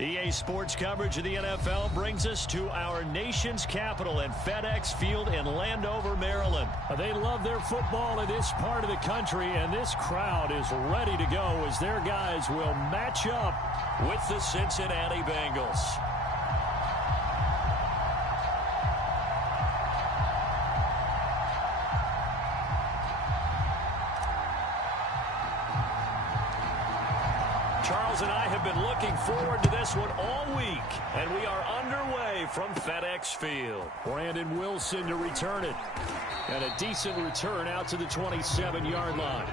EA Sports coverage of the NFL brings us to our nation's capital and FedEx Field in Landover, Maryland. They love their football in this part of the country, and this crowd is ready to go as their guys will match up with the Cincinnati Bengals. Charles and I have been looking forward to this one all week, and we are underway from FedEx Field. Brandon Wilson to return it, and a decent return out to the 27-yard line.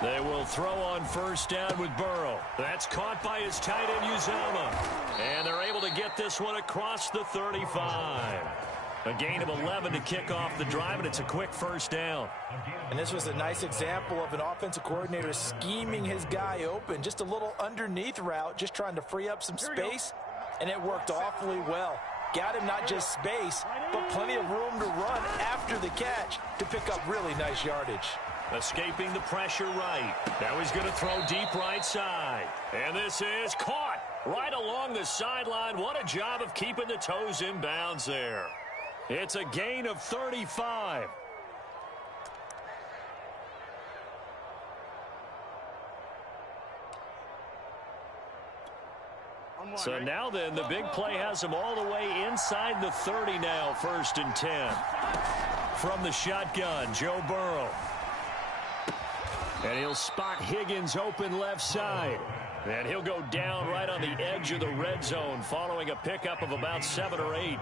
They will throw on first down with Burrow. That's caught by his tight end, Uzomah. And they're able to get this one across the 35. A gain of 11 to kick off the drive, and it's a quick first down. And this was a nice example of an offensive coordinator scheming his guy open. Just a little underneath route, just trying to free up some space, and it worked awfully well. Got him not just space, but plenty of room to run after the catch to pick up really nice yardage. Escaping the pressure right. Now he's going to throw deep right side. And this is caught right along the sideline. What a job of keeping the toes in bounds there. It's a gain of 35. So now then, the big play has him all the way inside the 30 now, 1st and 10. From the shotgun, Joe Burrow. And he'll spot Higgins open left side. And he'll go down right on the edge of the red zone following a pickup of about 7 or 8.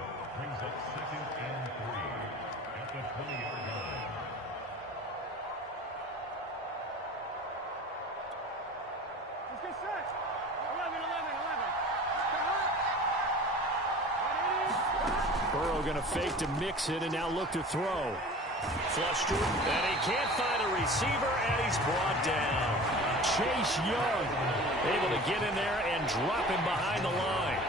Burrow going to fake to mix it and now look to throw. Flushed it, and he can't find a receiver, and he's brought down. Chase Young able to get in there and drop him behind the line.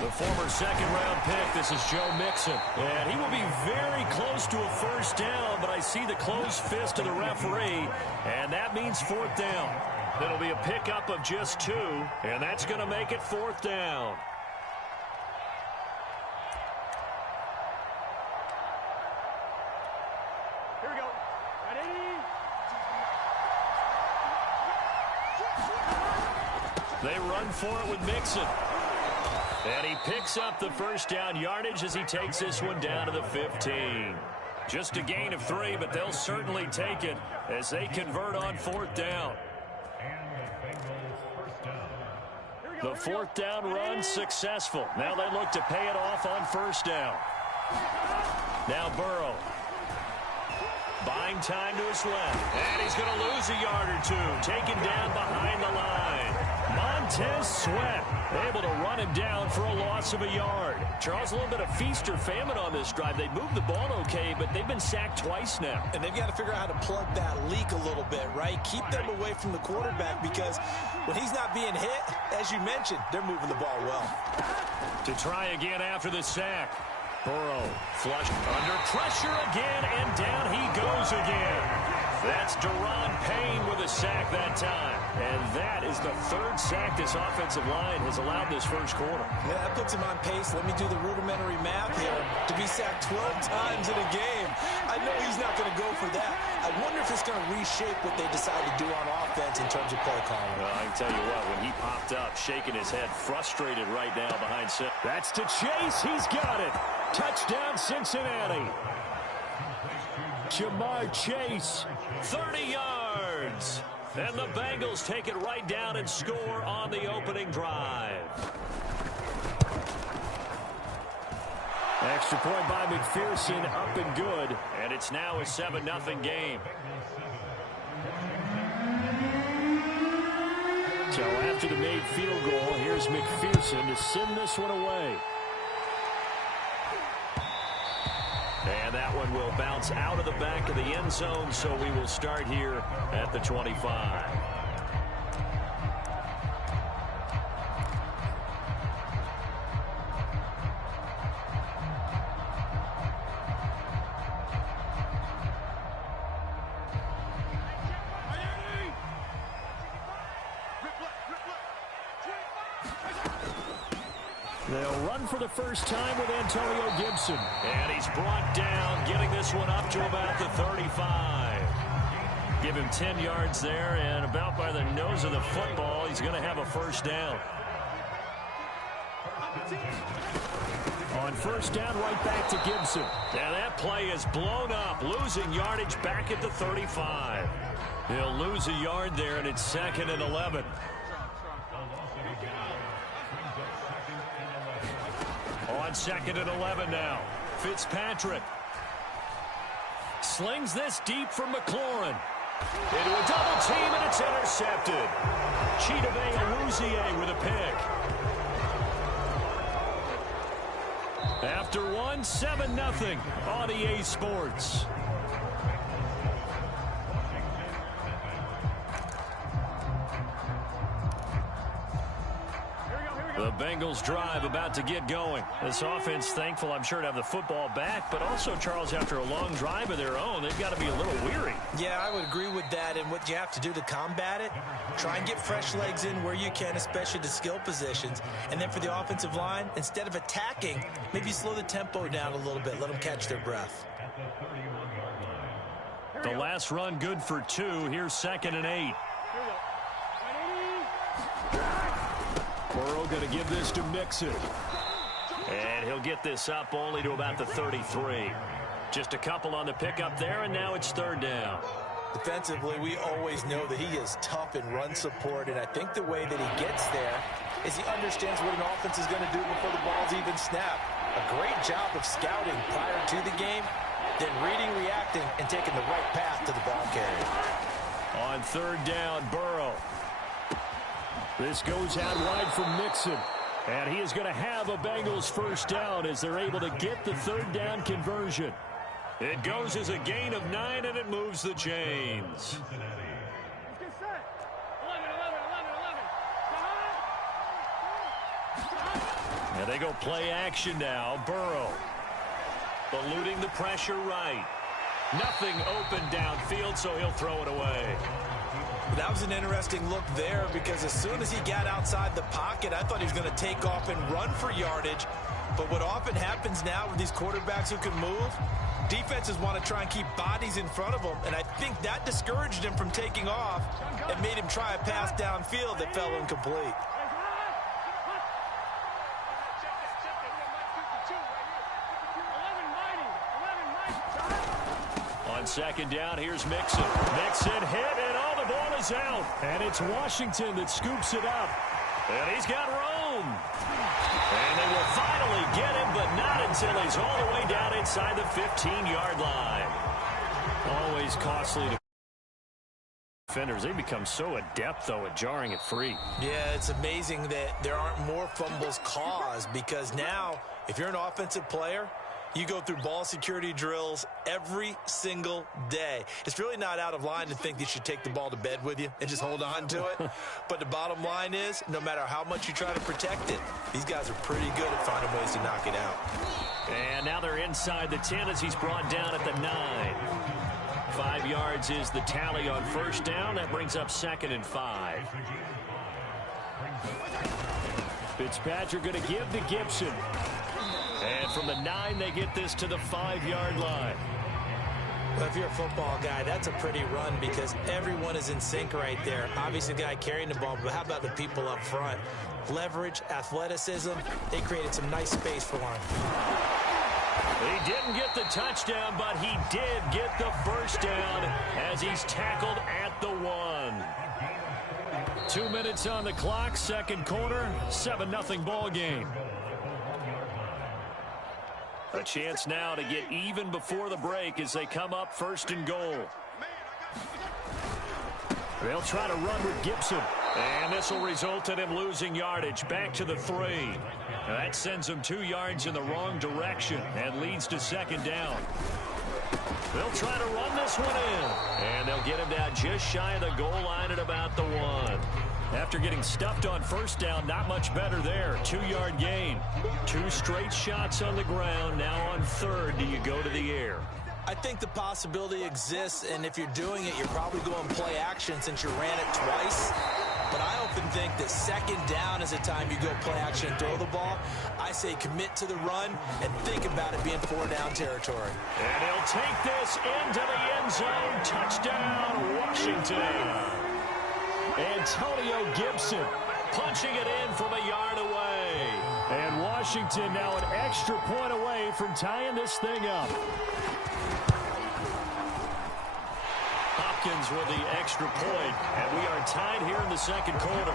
The former second-round pick, this is Joe Mixon. And he will be very close to a first down, but I see the closed fist of the referee, and that means 4th down. It'll be a pickup of just 2, and that's going to make it 4th down. They run for it with Mixon. And he picks up the first down yardage as he takes this one down to the 15. Just a gain of 3, but they'll certainly take it as they convert on 4th down. The 4th down run successful. Now they look to pay it off on 1st down. Now Burrow. Buying time to his left. And he's going to lose a yard or 2. Taken down behind the line. Montez Sweat able to run him down for a loss of a yard. Charles, a little bit of feast or famine on this drive. They moved the ball okay, but they've been sacked twice now. And they've got to figure out how to plug that leak a little bit, right? Keep them away from the quarterback because when he's not being hit, as you mentioned, they're moving the ball well. To try again after the sack. Burrow flushed under pressure again, and down he goes again. That's Daron Payne with a sack that time. And that is the 3rd sack this offensive line has allowed this first quarter. Yeah, that puts him on pace. Let me do the rudimentary math here. To be sacked 12 times in a game, I know he's not going to go for that. I wonder if it's going to reshape what they decide to do on offense in terms of play calling. Well, I can tell you what, when he popped up, shaking his head, frustrated right now behind center. That's to Chase. He's got it. Touchdown, Cincinnati. Ja'Marr Chase. 30 yards. And the Bengals take it right down and score on the opening drive. Extra point by McPherson, up and good. And it's now a 7-0 game. So after the made field goal, here's McPherson to send this one away. And that one will bounce out of the back of the end zone, so we will start here at the 25. They'll run for the first time with Antonio Gibson. And he's brought down, getting this one up to about the 35. Give him 10 yards there, and about by the nose of the football, he's going to have a first down. On first down, right back to Gibson. Now that play is blown up, losing yardage back at the 35. He'll lose a yard there, and it's 2nd and 11. On 2nd and 11 now. Fitzpatrick slings this deep from McLaurin. Into a double team, and it's intercepted. Chidobe Awuzie with a pick. After one, 7-0 on EA Sports. The Bengals drive about to get going. This offense thankful, I'm sure, to have the football back, but also, Charles, after a long drive of their own, they've got to be a little weary. Yeah, I would agree with that, and what you have to do to combat it, try and get fresh legs in where you can, especially the skill positions. And then for the offensive line, instead of attacking, maybe slow the tempo down a little bit, let them catch their breath. The last run good for 2. Here's 2nd and 8. Burrow going to give this to Mixon. And he'll get this up only to about the 33. Just a couple on the pickup there, and now it's 3rd down. Defensively, we always know that he is tough in run support, and I think the way that he gets there is he understands what an offense is going to do before the ball's even snapped. A great job of scouting prior to the game, then reading, reacting, and taking the right path to the ball carrier. On 3rd down, Burrow. This goes out wide from Mixon. And he is going to have a Bengals first down as they're able to get the 3rd down conversion. It goes as a gain of 9, and it moves the chains. And they go play action now. Burrow eluding the pressure right. Nothing open downfield, so he'll throw it away. That was an interesting look there because as soon as he got outside the pocket, I thought he was going to take off and run for yardage. But what often happens now with these quarterbacks who can move, defenses want to try and keep bodies in front of them, and I think that discouraged him from taking off and made him try a pass downfield that fell incomplete. On 2nd down, here's Mixon. Mixon hit, and all the ball is out. And it's Washington that scoops it up. And he's got room. And they will finally get him, but not until he's all the way down inside the 15-yard line. Always costly to defenders. They become so adept, though, at jarring it free. Yeah, it's amazing that there aren't more fumbles caused because now, if you're an offensive player, you go through ball security drills every single day. It's really not out of line to think that you should take the ball to bed with you and just hold on to it. But the bottom line is, no matter how much you try to protect it, these guys are pretty good at finding ways to knock it out. And now they're inside the 10 as he's brought down at the 9. 5 yards is the tally on first down. That brings up 2nd and 5. Fitzpatrick going to give to Gibson. And from the 9, they get this to the 5-yard line. Well, if you're a football guy, that's a pretty run because everyone is in sync right there. Obviously, the guy carrying the ball, but how about the people up front? Leverage, athleticism, they created some nice space for him. He didn't get the touchdown, but he did get the first down as he's tackled at the 1. 2 minutes on the clock, 2nd quarter, 7-0 ball game. A chance now to get even before the break as they come up 1st and goal. They'll try to run with Gibson. And this will result in him losing yardage back to the 3. Now that sends him 2 yards in the wrong direction and leads to second down. They'll try to run this one in. And they'll get him down just shy of the goal line at about the 1. After getting stuffed on first down, not much better there. 2-yard gain. 2 straight shots on the ground. Now on third, do you go to the air? I think the possibility exists, and if you're doing it, you're probably going play action since you ran it twice. But I often think that second down is a time you go play action and throw the ball. I say commit to the run and think about it being 4-down territory. And he'll take this into the end zone. Touchdown, Washington. Antonio Gibson punching it in from a yard away. And Washington now an extra point away from tying this thing up. Hopkins with the extra point, and we are tied here in the second quarter.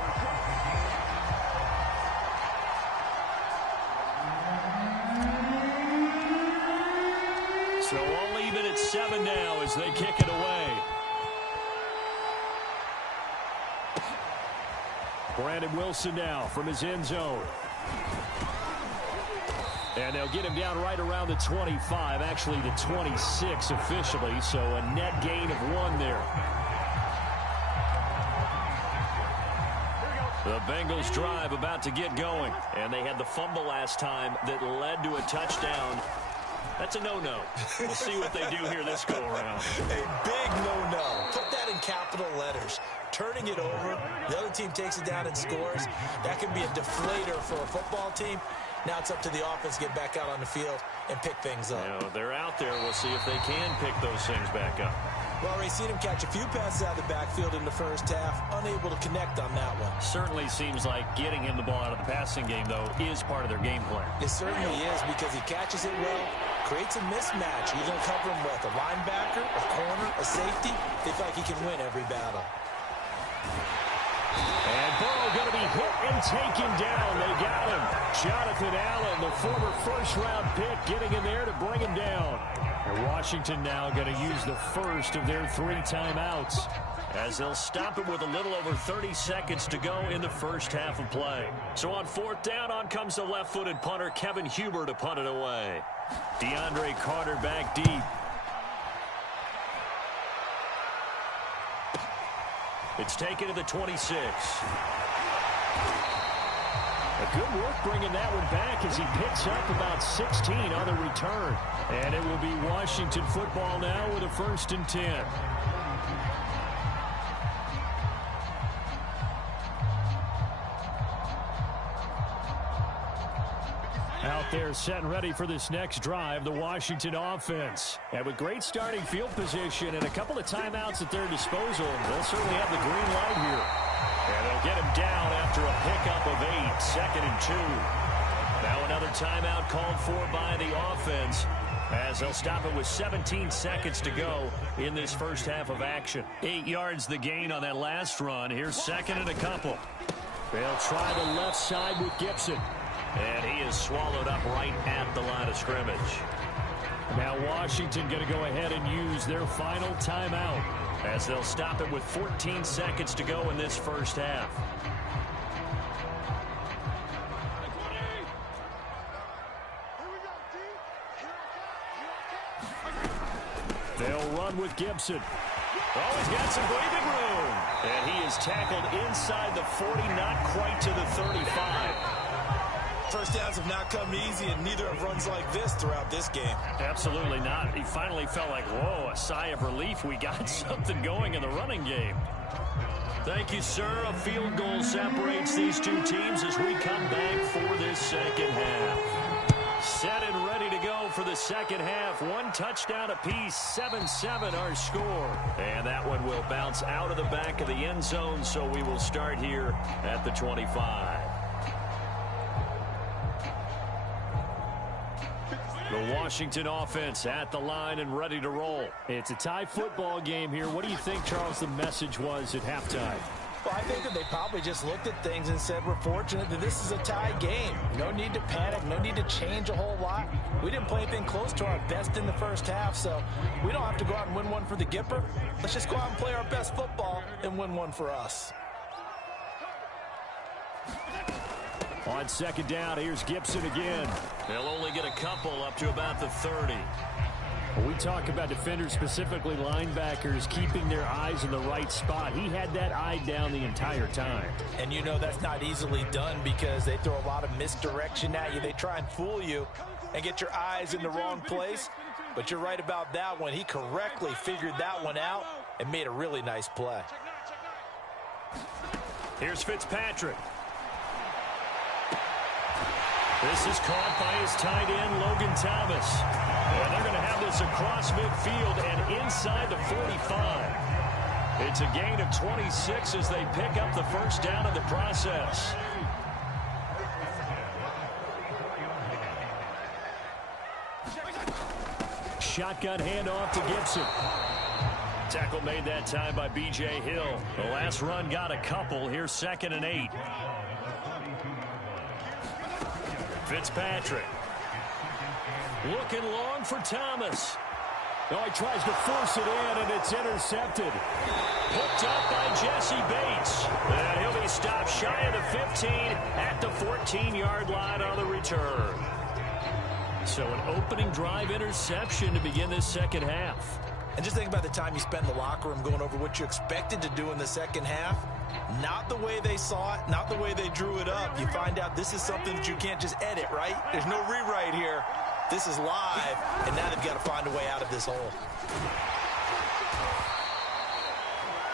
So all even at 7 now as they kick it away. Brandon Wilson now from his end zone. And they'll get him down right around the 25, actually the 26 officially, so a net gain of 1 there. The Bengals drive about to get going, and they had the fumble last time that led to a touchdown. That's a no-no. We'll see what they do here this go-around. A big no-no. Put that in capital letters. Turning it over, the other team takes it down and scores. That can be a deflator for a football team. Now it's up to the offense to get back out on the field and pick things up. You know, they're out there. We'll see if they can pick those things back up. Well, we've seen him catch a few passes out of the backfield in the first half, unable to connect on that one. Certainly seems like getting him the ball out of the passing game, though, is part of their game plan. It certainly is because he catches it well, creates a mismatch. You're going to cover him with a linebacker, a corner, a safety. They feel like he can win every battle. And Burrow going to be hit and taken down. They got him. Jonathan Allen, the former first-round pick, getting in there to bring him down. And Washington now going to use the first of their 3 timeouts as they'll stop him with a little over 30 seconds to go in the first half of play. So on 4th down, on comes the left-footed punter, Kevin Huber, to punt it away. DeAndre Carter back deep. It's taken to the 26. A good work bringing that one back as he picks up about 16 on the return. And it will be Washington football now with a 1st and 10. Out there set and ready for this next drive, the Washington offense. And with great starting field position and a couple of timeouts at their disposal, they'll certainly have the green light here. And they'll get him down after a pickup of 8, 2nd and 2. Now another timeout called for by the offense as they'll stop it with 17 seconds to go in this first half of action. 8 yards the gain on that last run. Here's 2nd and a couple. They'll try the left side with Gibson. And he is swallowed up right at the line of scrimmage. Now Washington going to go ahead and use their final timeout as they'll stop it with 14 seconds to go in this first half. They'll run with Gibson. Oh, he's got some breathing room. And he is tackled inside the 40, not quite to the 35. First downs have not come easy, and neither have runs like this throughout this game. Absolutely not. He finally felt like, whoa, a sigh of relief. We got something going in the running game. Thank you, sir. A field goal separates these 2 teams as we come back for this second half. Set and ready to go for the second half. 1 touchdown apiece, 7-7 our score. And that one will bounce out of the back of the end zone, so we will start here at the 25. The Washington offense at the line and ready to roll. It's a tie football game here. What do you think, Charles, the message was at halftime? Well, I think that they probably just looked at things and said, we're fortunate that this is a tie game. No need to panic. No need to change a whole lot. We didn't play anything close to our best in the first half, so we don't have to go out and win one for the Gipper. Let's just go out and play our best football and win one for us. On second down, here's Gibson again. They'll only get a couple up to about the 30. When we talk about defenders, specifically linebackers, keeping their eyes in the right spot, he had that eye down the entire time. And you know that's not easily done because they throw a lot of misdirection at you. They try and fool you and get your eyes in the wrong place. But you're right about that one. He correctly figured that one out and made a really nice play. Here's Fitzpatrick. This is caught by his tight end, Logan Thomas. And they're going to have this across midfield and inside the 45. It's a gain of 26 as they pick up the first down in the process. Shotgun handoff to Gibson. Tackle made that time by B.J. Hill. The last run got a couple. Here's 2nd and 8. Fitzpatrick. Looking long for Thomas. Oh, he tries to force it in, and it's intercepted. Picked up by Jesse Bates. And he'll be stopped shy of the 15 at the 14-yard line on the return. So an opening drive interception to begin this second half. And just think about the time you spent in the locker room going over what you expected to do in the second half. Not the way they saw it, not the way they drew it up. You find out this is something that you can't just edit, right? There's no rewrite here. This is live, and now they've got to find a way out of this hole.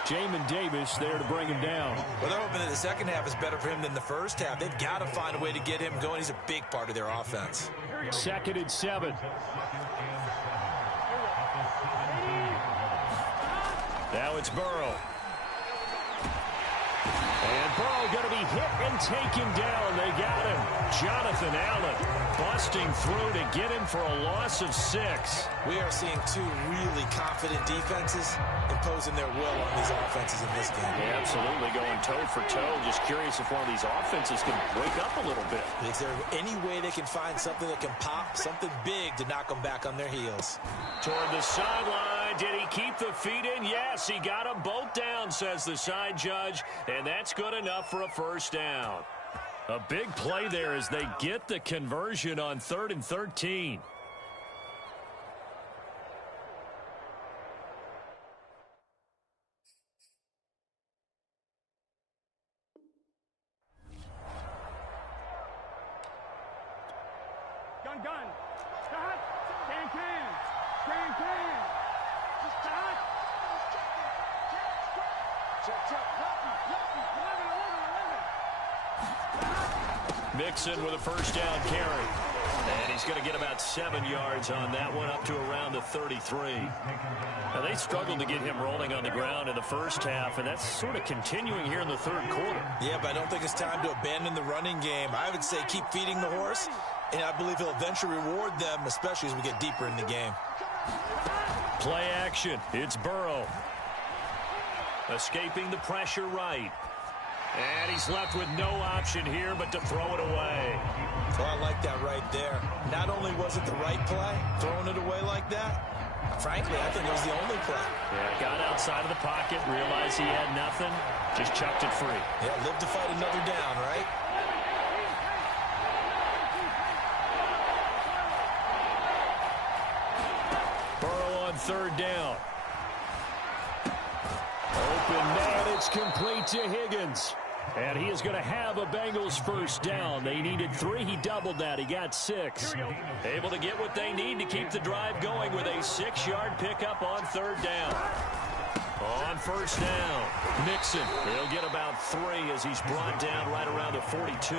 Jamin Davis there to bring him down. Well, they're hoping that the second half is better for him than the first half. They've got to find a way to get him going. He's a big part of their offense. 2nd and 7. Now it's Burrow. And Burrow going to be hit and taken down. They got him. Jonathan Allen busting through to get him for a loss of 6. We are seeing two really confident defenses imposing their will on these offenses in this game. Yeah, absolutely, going toe for toe. Just curious if one of these offenses can wake up a little bit. Is there any way they can find something that can pop, something big to knock them back on their heels? Toward the sideline. Did he keep the feet in? Yes, he got them both down, says the side judge. And that's good enough for a first down. A big play there as they get the conversion on 3rd and 13. Gun. Start. Can. Start. Check. Mixon with a first down carry. And he's going to get about 7 yards on that one, up to around the 33. Now, they struggled to get him rolling on the ground in the first half, and that's sort of continuing here in the third quarter. Yeah, but I don't think it's time to abandon the running game. I would say keep feeding the horse, and I believe he'll eventually reward them, especially as we get deeper in the game. Play action. It's Burrow. Escaping the pressure right. And he's left with no option here but to throw it away. Well, I like that right there. Not only was it the right play, throwing it away like that, frankly, I think it was the only play. Yeah, got outside of the pocket, realized he had nothing, just chucked it free. Yeah, live to fight another down, right? Burrow on 3rd down. Open man, it's complete to Higgins. And he is going to have a Bengals first down. They needed 3. He doubled that. He got 6. Able to get what they need to keep the drive going with a 6-yard pickup on 3rd down. On first down, Mixon. He'll get about 3 as he's brought down right around the 42.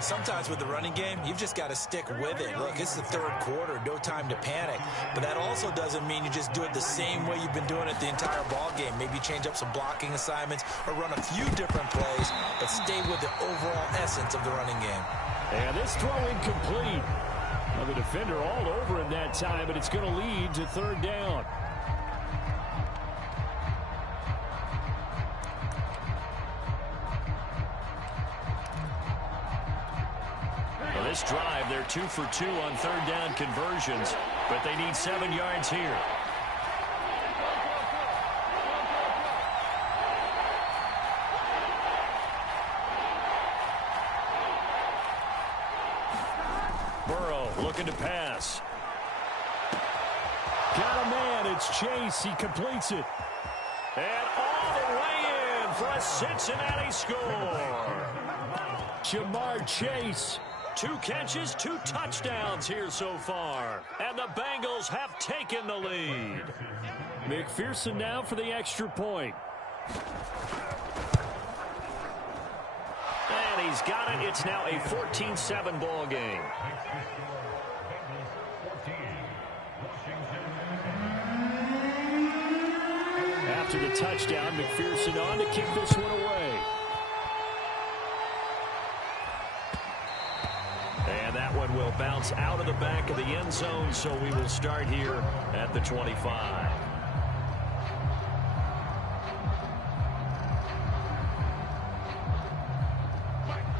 Sometimes with the running game, you've just got to stick with it. Look, it's the third quarter, no time to panic. But that also doesn't mean you just do it the same way you've been doing it the entire ball game. Maybe change up some blocking assignments or run a few different plays, but stay with the overall essence of the running game. And this throw incomplete. Well, the defender all over him that time, but it's going to lead to 3rd down. This drive, they're 2 for 2 on 3rd down conversions, but they need 7 yards here. Burrow looking to pass. Got a man. It's Chase. He completes it. And all the way in for a Cincinnati score. Ja'Marr Chase. 2 catches, 2 touchdowns here so far. And the Bengals have taken the lead. McPherson now for the extra point. And he's got it. It's now a 14-7 ball game. After the touchdown, McPherson on to kick this one away. And that one will bounce out of the back of the end zone, so we will start here at the 25.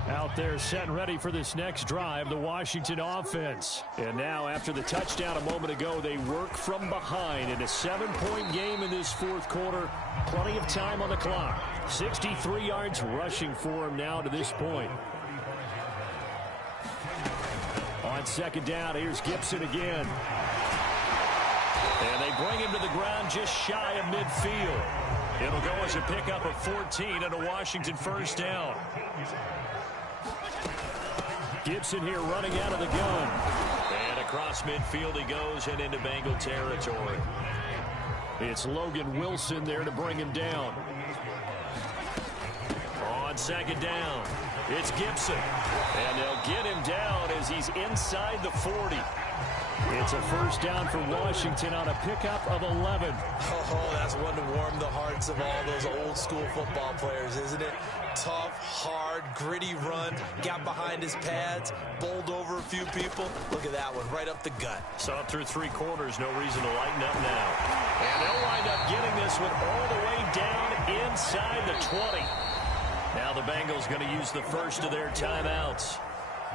Out there set and ready for this next drive, the Washington offense. And now after the touchdown a moment ago, they work from behind in a 7-point game in this fourth quarter. Plenty of time on the clock. 63 yards rushing for him now to this point. On second down, here's Gibson again. And they bring him to the ground just shy of midfield. It'll go as a pickup of 14 and a Washington first down. Gibson here running out of the gun. And across midfield he goes and into Bengal territory. It's Logan Wilson there to bring him down. On second down, it's Gibson. And they'll get him down as he's inside the 40. It's a first down for Washington on a pickup of 11. Oh, that's one to warm the hearts of all those old school football players, isn't it? Tough, hard, gritty run, got behind his pads, bowled over a few people. Look at that one, right up the gut. Saw it through 3 quarters, no reason to lighten up now. And they'll wind up getting this one all the way down inside the 20. Now the Bengals going to use the first of their timeouts.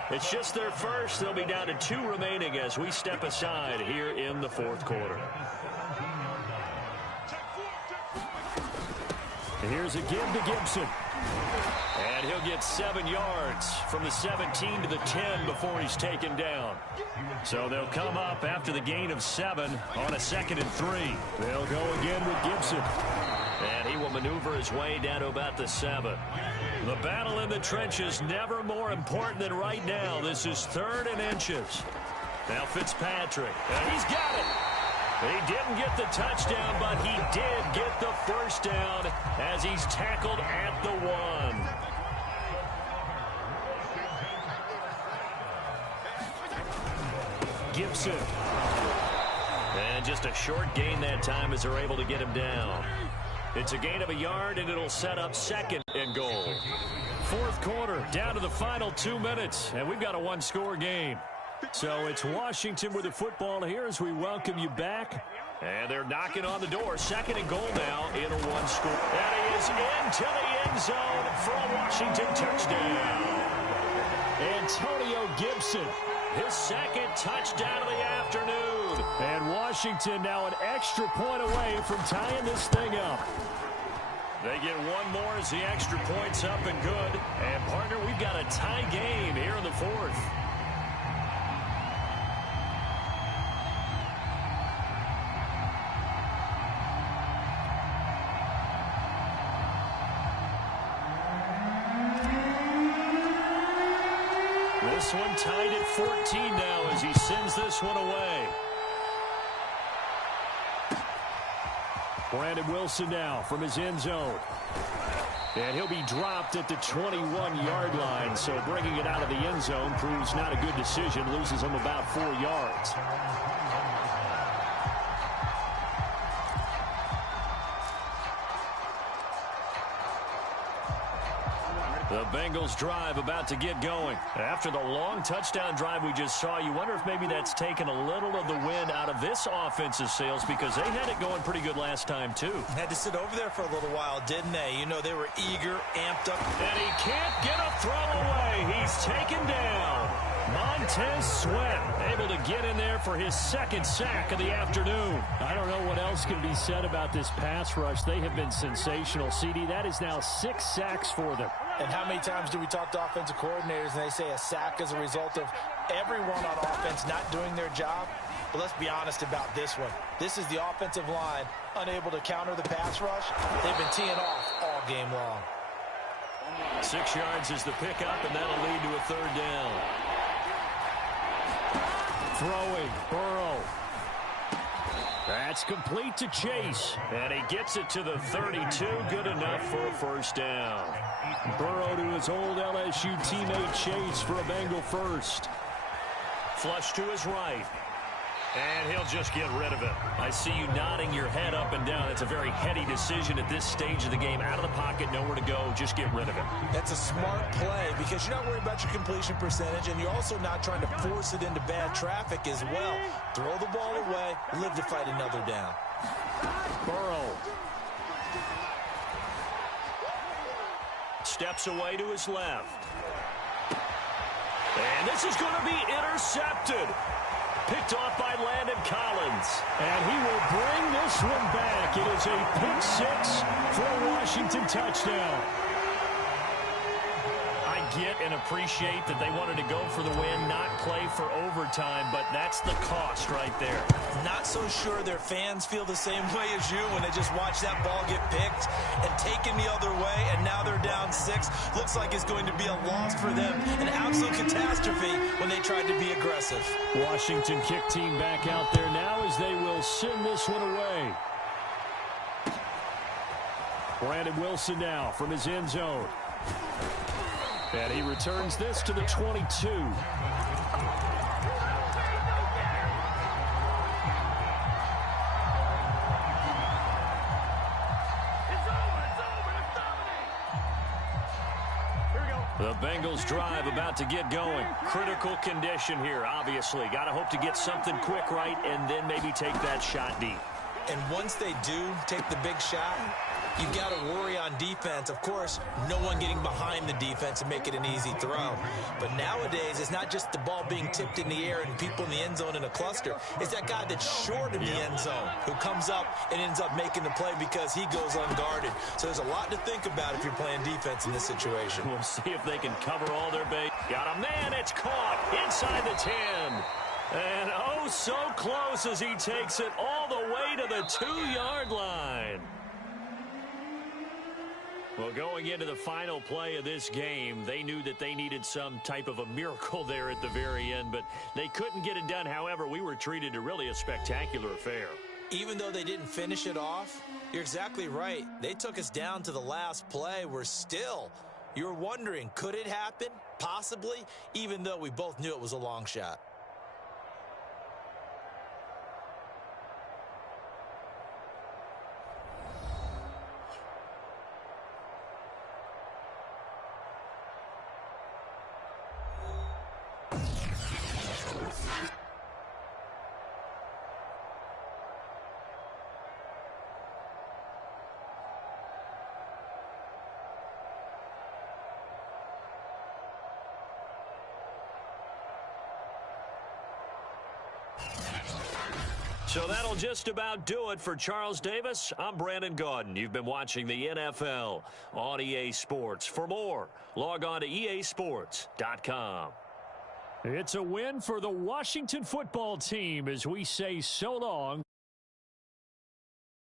It's just their first. They'll be down to 2 remaining as we step aside here in the fourth quarter. Here's a give to Gibson. And he'll get 7 yards from the 17 to the 10 before he's taken down. So they'll come up after the gain of 7 on a 2nd and 3. They'll go again with Gibson. And he will maneuver his way down to about the 7. The battle in the trenches never more important than right now. This is 3rd and inches. Now Fitzpatrick, and he's got it. He didn't get the touchdown, but he did get the first down as he's tackled at the 1. Gibson. And just a short gain that time as they're able to get him down. It's a gain of a yard, and it'll set up 2nd and goal. Fourth quarter, down to the final 2 minutes, and we've got a 1-score game. So it's Washington with the football here as we welcome you back. And they're knocking on the door. 2nd and goal now in a 1-score. And he is into the end zone for a Washington touchdown. Antonio Gibson. His 2nd touchdown of the afternoon. And Washington now an extra point away from tying this thing up. They get 1 more as the extra point's up and good. And, partner, we've got a tie game here in the 4th. This one tied at 14 now as he sends this one away. Brandon Wilson now from his end zone. And he'll be dropped at the 21-yard line. So bringing it out of the end zone proves not a good decision. Loses him about 4 yards. The Bengals drive about to get going. After the long touchdown drive we just saw, you wonder if maybe that's taken a little of the wind out of this offensive sails because they had it going pretty good last time too. Had to sit over there for a little while, didn't they? You know, they were eager, amped up. And he can't get a throw away. He's taken down. Montez Sweat able to get in there for his 2nd sack of the afternoon. I don't know what else can be said about this pass rush. They have been sensational, CD. That is now 6 sacks for them. And how many times do we talk to offensive coordinators and they say a sack is a result of everyone on offense not doing their job? But let's be honest about this one. This is the offensive line unable to counter the pass rush. They've been teeing off all game long. 6 yards is the pickup, and that'll lead to a third down. Throwing, Burrow. That's complete to Chase. And he gets it to the 32. Good enough for a first down. Burrow to his old LSU teammate Chase for a Bengal first. Flush to his right. And he'll just get rid of it. I see you nodding your head up and down. It's a very heady decision at this stage of the game. Out of the pocket, nowhere to go. Just get rid of it. That's a smart play because you're not worried about your completion percentage, and you're also not trying to force it into bad traffic as well. Throw the ball away, live to fight another down. Burrow. Steps away to his left. And this is going to be intercepted. Picked off by Landon Collins. And he will bring this one back. It is a pick six for a Washington touchdown. I get and appreciate that they wanted to go for the win, not play for overtime, but that's the cost right there. Not so sure their fans feel the same way as you when they just watch that ball get picked and taken the other way, and now they're down 6. Looks like it's going to be a loss for them, an absolute catastrophe when they tried to be aggressive. Washington kick team back out there now as they will send this one away. Brandon Wilson now from his end zone. And he returns this to the 22. The Bengals drive about to get going. Critical condition here, obviously. Got to hope to get something quick right and then maybe take that shot deep. And once they do take the big shot, you've got to worry on defense. Of course, no one getting behind the defense and make it an easy throw. But nowadays, it's not just the ball being tipped in the air and people in the end zone in a cluster. It's that guy that's short in the end zone who comes up and ends up making the play because he goes unguarded. So there's a lot to think about if you're playing defense in this situation. We'll see if they can cover all their base. Got a man, it's caught inside the 10. And oh, so close as he takes it all the way to the 2-yard line. Well, going into the final play of this game, they knew that they needed some type of a miracle there at the very end, but they couldn't get it done. However, we were treated to really a spectacular affair. Even though they didn't finish it off, you're exactly right. They took us down to the last play. You're wondering, could it happen? Possibly, even though we both knew it was a long shot. So that'll just about do it for Charles Davis. I'm Brandon Gaudin. You've been watching the NFL on EA Sports. For more, log on to easports.com. It's a win for the Washington football team as we say so long.